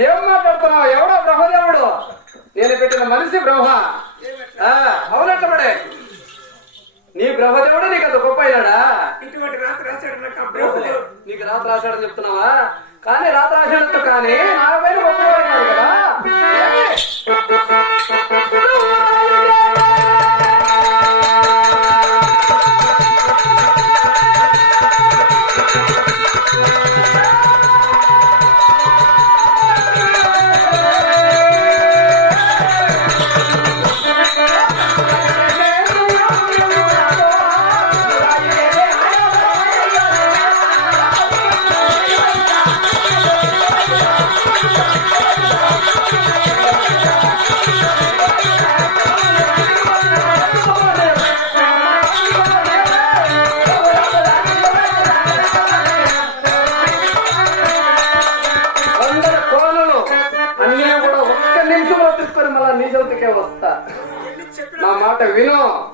ఏం మాట్లాడుతున్నావు ఎవడో బ్రహ్మదేవుడు. నేను పెట్టిన మనిషి బ్రహ్మ. ఆ, అవునట్టబడే నీ బ్రహ్మదేవుడు నీకు అంత గొప్ప అయినాడా? ఇటువంటి రాత్రి రాశాడు నాకు ఆ బ్రహ్మదేవుడు. నీకు రాత రాశాడని చెప్తున్నావా? కానీ రాత రాశాడంతో కానీ నా పైన గొప్పవాడు కాదు తీసుకొని వస్తా. నా మాట విను.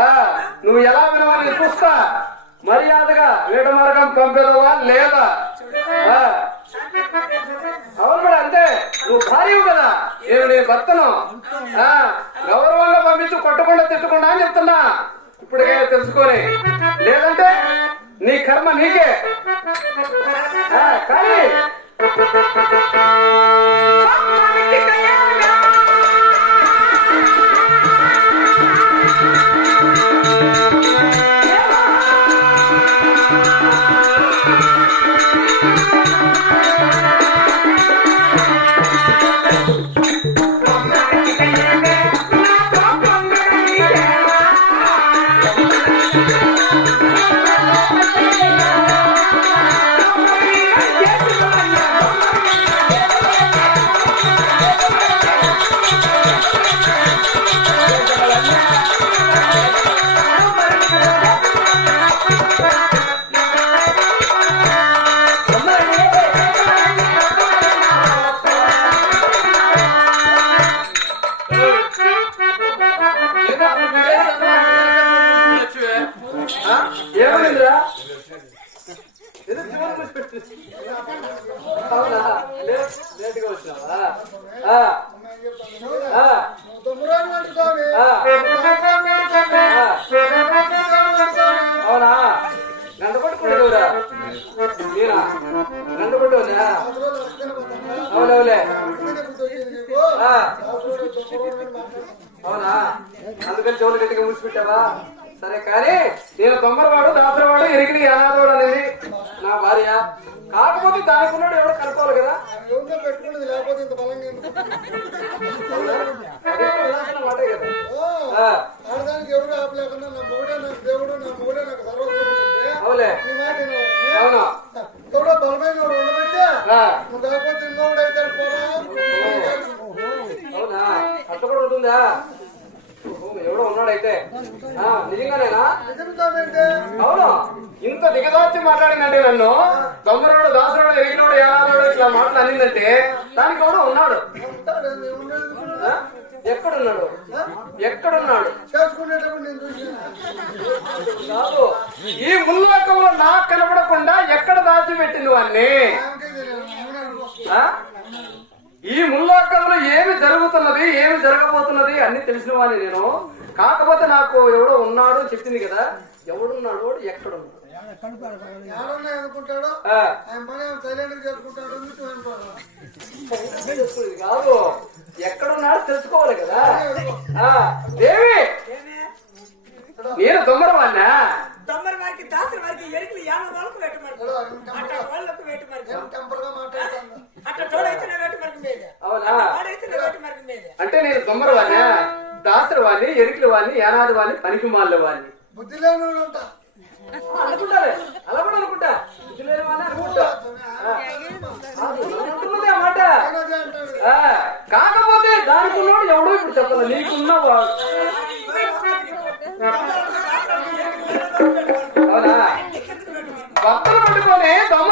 ఆ, నువ్వు ఎలా వినవని చూస్తా. మర్యాదగా వీడ మార్గం పంపేదవా లేదా? ఆ, అవును మేడం అంతే. నువ్వు భార్యవు కదా. నేను నీ భర్తను. ఆ, గౌరవంగా పంపించు కొట్టకుండా తిట్టకుండా అని చెప్తున్నా. ఇప్పటికైనా తెలుసుకొని. లేదంటే నీ కర్మ నీకే. కానీ అవునా? గంట పట్టుకుంటున్నావురా నేనా పట్టుకున్నా అవునవులే అవునా? అందుకని చెవులు గట్టిగా మూసిపెట్టావా? సరే కానీ నేను తొమ్మరవాడు దాసరవాడు ఎరిగిన అనాథవాడు అనేది నా భార్య. కాకపోతే దానికి ఉన్నాడు ఎవడో కనుక్కోవాలి కదా. పెట్టుకున్నది లేకపోతే ఇంత బలంగా ఆడదానికి ఎవరు ఆపలేకుండా నా మొగుడే నాకు దేవుడు నా మొగుడే నాకు సర్వస్వం అవులే. ఇంత దిగదార్చి మాట్లాడిందంటే నన్ను. దొంగరోడు దాసరోడు ఎరిగినోడు ఏనాడు ఇట్లా మాటలు అనిందంటే దానికి ఎవడో ఉన్నాడు? ఎక్కడున్నాడు? ఎక్కడున్నాడు? కాదు ఈ ముల్లోకంలో నాకు కనపడకుండా ఎక్కడ దాచిపెట్టింది వాన్ని? ఈ ముల్లోకంలో ఏమి జరుగుతున్నది ఏమి జరగబోతున్నది అన్ని తెలిసిన వాడిని నేను. కాకపోతే నాకు ఎవడో ఉన్నాడు చెప్పింది కదా. ఎవడున్నాడు? వాడు ఎక్కడున్నాడు? అనుకుంటాడో కాదు. ఎక్కడున్నాడో తెలుసుకోవాలి కదా. ఆ, దేవి? నేను దొమ్మరవాణ్ణా దొమ్మరి వారికి దాసరి వారికి ఎరుకులు యాభై వాళ్ళకు ఇంకా అట్ట వాళ్ళకు మాట్లాడుతాను అట్ట తోడైతే వేటు మరికి మీద అంటే నేను దొమ్మరవాణ్ణా దాసరి వాణ్ణి ఎరికిల వాణ్ణి ఏనాది వాణ్ణి పనికి మాల వాణ్ణి బుద్ధి లేనుడంట అనుకుంటారే? అలా కూడా అనుకుంటా? ఇది లేని వాణ్ణి అనుకుంటా మాట. కాకపోతే దానికి ఎవడో ఇప్పుడు చెప్పాలి. నీకున్న వాడు అవునా? భక్తులు పట్టుకొని దొంగ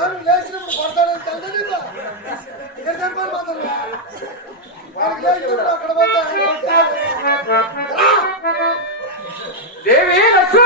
ఆ లేచినప్పుడు పడతాడని తెలియదు ఇక్కడ చంపాలి మాత్రం వాడికి లేచినప్పుడు అక్కడ పోతే దేవి లక్ష్మి!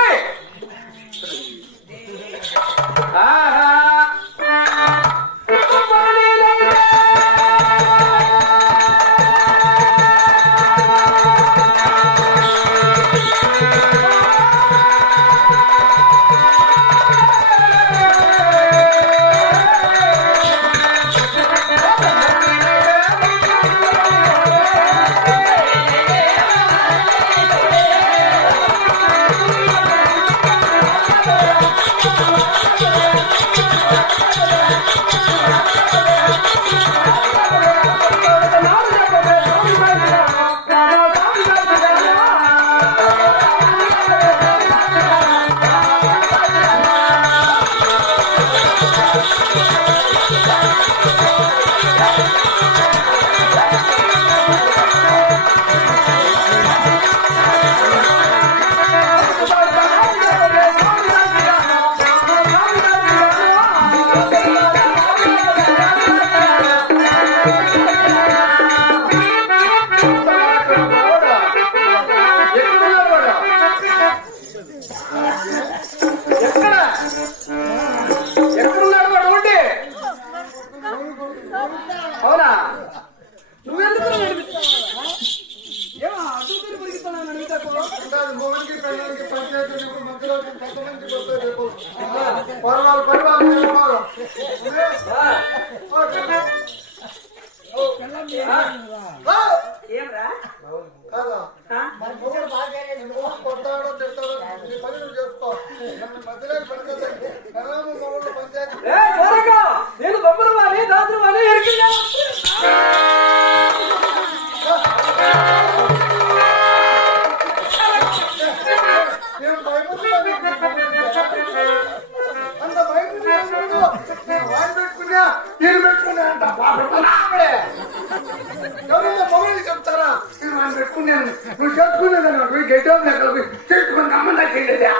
ఎవరైనా మొబైల్ చెప్తారా? నేను పెట్టుకున్నాను నువ్వు చేసుకునేదాన్ని నాకు. గడ్డ కలిపి చేసుకుని అమ్మ చేయలేదా వెళ్ళేదా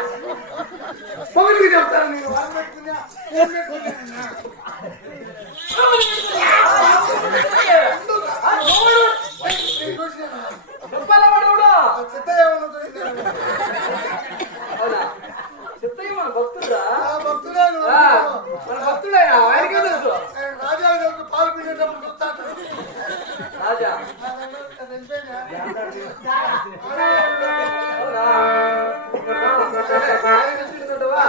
வச்சுக்கிட்டு வா.